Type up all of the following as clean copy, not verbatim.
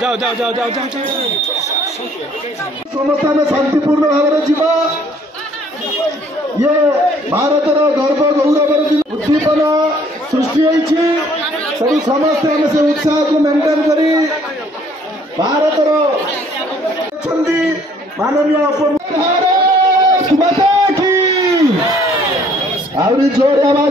जाओ जाओ जाओ जाओ जाओ जाओ समस्त में शांतिपूर्ण भाव जीवा ये भारत गर्व गौरव उद्दीपना सृष्टि होती समस्त आम से उत्साह को मेंटेन करी भारत माननीय उपमुख्यमंत्री की और जोर आवाज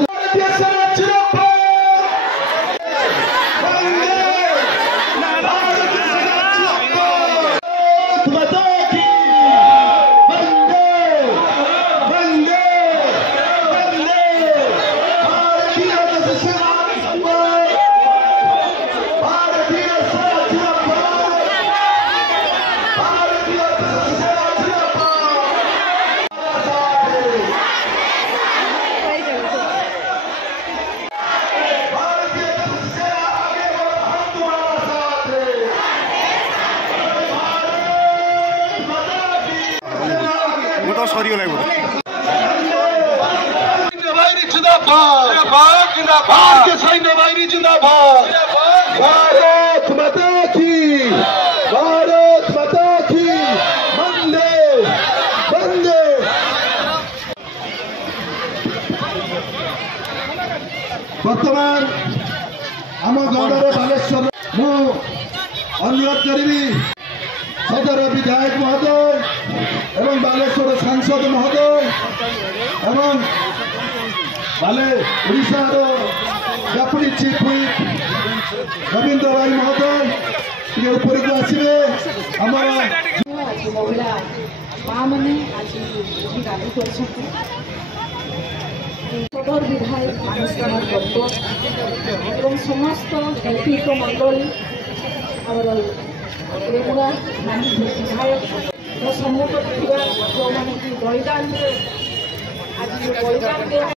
सैन्य बाहिनी जिंदाबाद भारत माता की वंदे वंदे। वर्तमान आम गौरव बालेश्वर मु अनुरोध करी सदर विधायक महोदय एवं बालेश्वर सांसद महोदय एवं बाले Odisha deputy chief whip Ravindra Rai महोदय ऊपर को आसवे महिला माँ मैंने आज दाबी कर सदर विधायक मानस कुमार दत्त और समस्त नेतृत्व मंडल रेमुरा विधायक सम्मुख जो मैंने बलिदान आज बलिदान